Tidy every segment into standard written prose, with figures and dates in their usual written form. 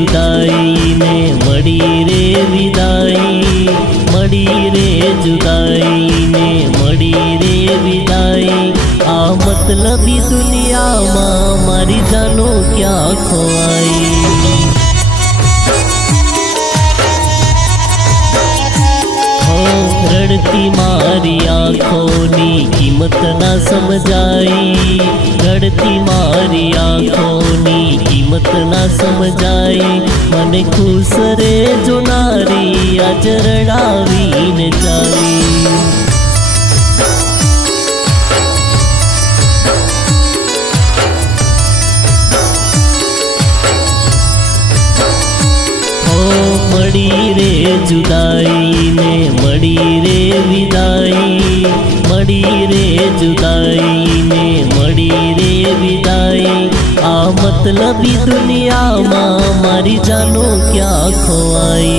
जुदाई ने मड़ी रे विदाई, मड़ी रे जुदाई ने मड़ी रे विदाई। आ मतलबी दुनिया में मारी जानो क्या खोवाई। रड़ती मारी आँखोनी कीमत ना समझाई, रड़ती मारी आँखोनी कीमत ना समझाई। मने खुश रे जो नारी आज रड़ावी ने जाई। मड़ी रे जुदाई ने मड़ी रे विदाई, मड़ी रे जुदाई ने मड़ी रे विदाई। आ मतलबी दुनिया में मारी जानो क्या खोवाई।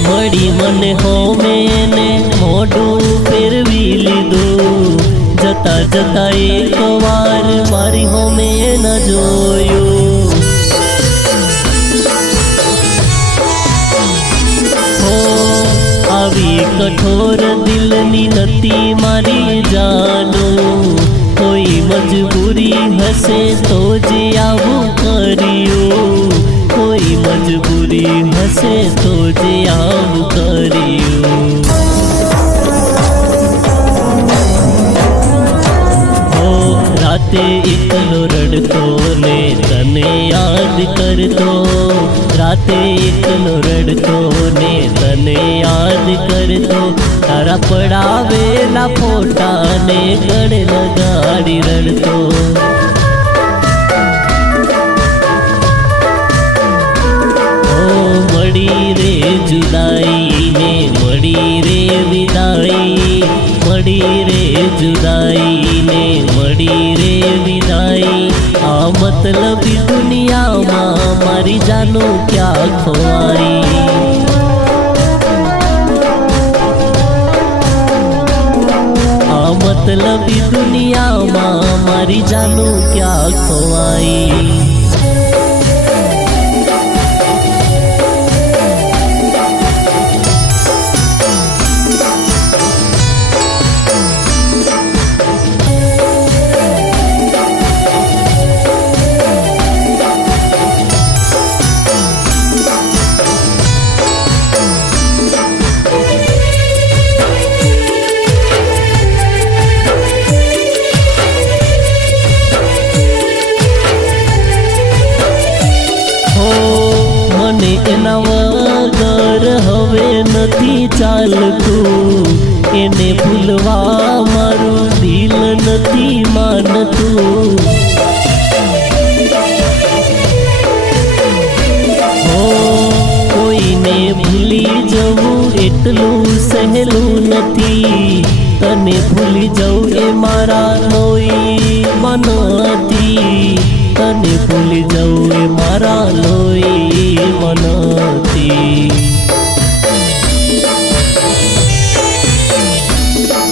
मड़ी मने हो मैंने मोडू फेरवी लीधो, जता जता एक वार मारी हो मैं न जोयो। हो आवी कठोर दिलनी नती मारी जानो, कोई मजबूरी हसे तो जे आवू करियो, कोई मजबूरी हसे तो जे आव करियो। हो राते एकलो रड़तो ने तने याद करतो, राते एकलो रड़तो ने तने याद करतो। तारा पड़ावेला फोटा ने गले लगाड़ी रड़तो। मड़ी रे जुदाई ने मड़ी रे विदाई, मड़ी रे जुदाई ने मड़ी रे विदाई। आ मतलबी दुनिया में मारी जानो क्या खोवाई। आ मतलबी दुनिया में मारी जानो क्या खोवाई। एना वगर हवे नथी चालतू, एने भूलवा मारू दिल नथी मानतू। हो कोईने भूली जवू एटलू सहेलू नथी, तने भूली जाऊ ए मारा लोई मनती, तने भूली जाऊ ए मारा लोई मनती।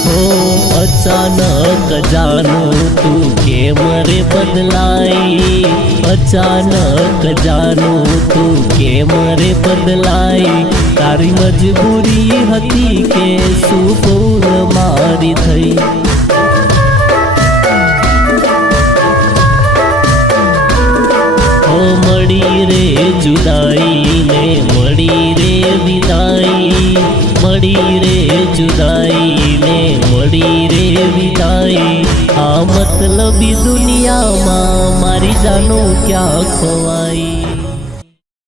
हो अचानक जानो तू केम रे बदलाई, अचानक जानो तू केम रे बदलाई। तारी मजबूरी हती के सुपूर मारी थई। मड़ी रे जुदाई ने मड़ी रे विदाई, मड़ी रे जुदाई ने मड़ी रे विदाई। आ मतलबी दुनिया में मारी जानो क्या खोवाई।